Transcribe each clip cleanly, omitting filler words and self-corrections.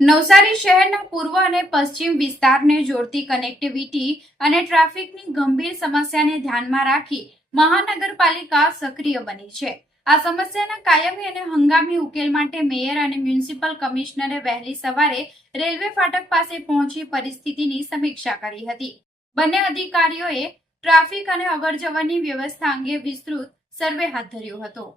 નવસારી શહેરના પૂર્વ અને પશ્ચિમ વિસ્તારને જોડતી કનેક્ટિવિટી અને ટ્રાફિકની ગંભીર સમસ્યાને ધ્યાનમાં રાખી મહાનગરપાલિકા સક્રિય બની છે। આ સમસ્યાના કાયમી અને હંગામી ઉકેલ માટે મેયર અને મ્યુનિસિપલ કમિશનરે વહેલી સવારે રેલવે ફાટક પાસે પહોંચી પરિસ્થિતિની સમીક્ષા કરી હતી। બંને અધિકારીઓએ ટ્રાફિક અને અવરજવરની વ્યવસ્થા અંગે વિસ્તૃત સર્વે હાથ ધર્યો હતો।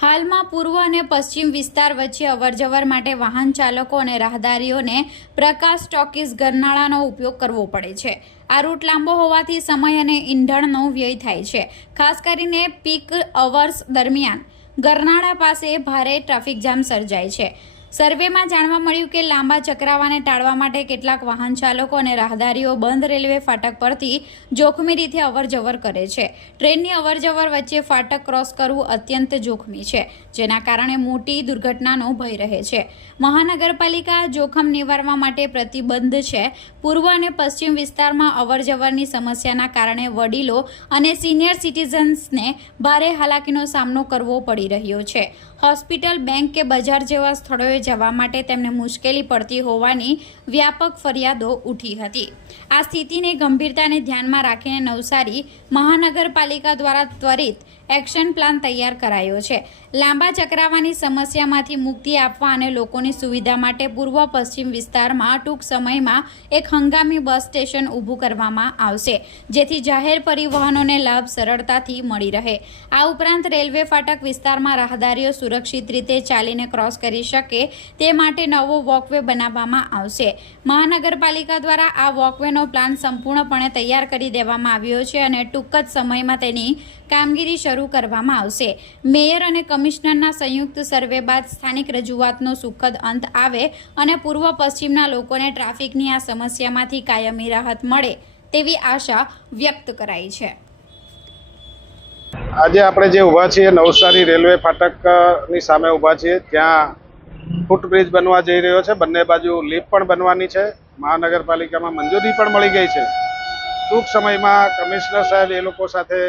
હાલમાં પૂર્વ અને પશ્ચિમ વિસ્તાર વચ્ચે અવરજવર માટે વાહન ચાલકો અને રાહદારીઓને પ્રકાશ ટોકીઝ ગરનાળાનો ઉપયોગ કરવો પડે છે। આ રૂટ લાંબો હોવાથી સમય અને ઈંધણનો વ્યય થાય છે। ખાસ કરીને પીક અવર્સ દરમિયાન ગરનાળા પાસે ભારે ટ્રાફિક જામ સર્જાય છે। સર્વેમાં જાણવા મળ્યું કે લાંબા ચક્રાવાને ટાળવા માટે કેટલાક વાહન ચાલકો અને રાહદારીઓ બંધ રેલવે ફાટક પરથી જોખમી રીતે અવરજવર કરે છે। ટ્રેનની અવરજવર વચ્ચે ફાટક ક્રોસ કરવું અત્યંત જોખમી છે, જેના કારણે મોટી દુર્ઘટનાનો ભય રહે છે। મહાનગરપાલિકા જોખમ નિવારવા માટે પ્રતિબદ્ધ છે। પૂર્વ અને પશ્ચિમ વિસ્તારમાં અવરજવરની સમસ્યાના કારણે વડીલો અને સિનિયર સિટીઝન્સને ભારે હાલાકીનો સામનો કરવો પડી રહ્યો છે। હોસ્પિટલ, બેંક કે બજાર જેવા સ્થળોએ જવા માટે તેમને મુશ્કેલી પડતી હોવાની વ્યાપક ફરિયાદો ઉઠી હતી। આ સ્થિતિને ગંભીરતાને ધ્યાનમાં રાખીને નવસારી મહાનગરપાલિકા દ્વારા ત્વરિત એક્શન પ્લાન તૈયાર કરાયો છે। લાંબા ચક્રાવાની સમસ્યામાંથી મુક્તિ આપવા અને લોકોની સુવિધા માટે પૂર્વ પશ્ચિમ વિસ્તારમાં ટૂંક સમયમાં એક હંગામી બસ સ્ટેશન ઊભું કરવામાં આવશે, જેથી જાહેર પરિવહનોને લાભ સરળતાથી મળી રહે। આ ઉપરાંત રેલવે ફાટક વિસ્તારમાં રાહદારીઓ સુરક્ષિત રીતે ચાલીને ક્રોસ કરી શકે તે માટે નવો વોકવે બનાવવામાં આવશે। મહાનગરપાલિકા દ્વારા આ વોકવેનો પ્લાન સંપૂર્ણપણે તૈયાર કરી દેવામાં આવ્યો છે અને ટૂંક જ સમયમાં તેની કામગીરી શરૂ કરવામાં આવશે। મેયર અને કમિશનરના સંયુક્ત સર્વે બાદ સ્થાનિક રજૂઆતનો સુખદ અંત આવે અને પૂર્વ પશ્ચિમના લોકોને ટ્રાફિકની આ સમસ્યામાંથી કાયમી રાહત મળે તેવી આશા વ્યક્ત કરાઈ છે। આજે આપણે જે ઊભા છીએ નવસારી રેલવે ફાટકની સામે ઊભા છીએ, ત્યાં ફૂટબ્રિજ બનવા જઈ રહ્યો છે। બંને બાજુ લિફ્ટ પણ બનવાની છે। મહાનગરપાલિકામાં મંજૂરી પણ મળી ગઈ છે। ટૂંક સમયમાં કમિશનર સાહેબ એ લોકો સાથે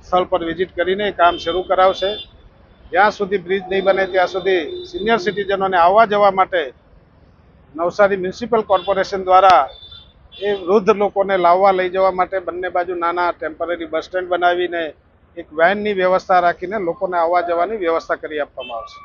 સ્થળ પર વિઝિટ કરીને કામ શરૂ કરાવશે। જ્યાં સુધી બ્રિજ નહીં બને ત્યાં સુધી સિનિયર સિટીઝનોને આવવા જવા માટે નવસારી મ્યુનિસિપલ કોર્પોરેશન દ્વારા એ વૃદ્ધ લોકોને લાવવા લઈ જવા માટે બંને બાજુ નાના ટેમ્પરરી બસ સ્ટેન્ડ બનાવીને એક વેનની વ્યવસ્થા રાખીને લોકોને આવવા જવાની વ્યવસ્થા કરી આપવામાં આવશે।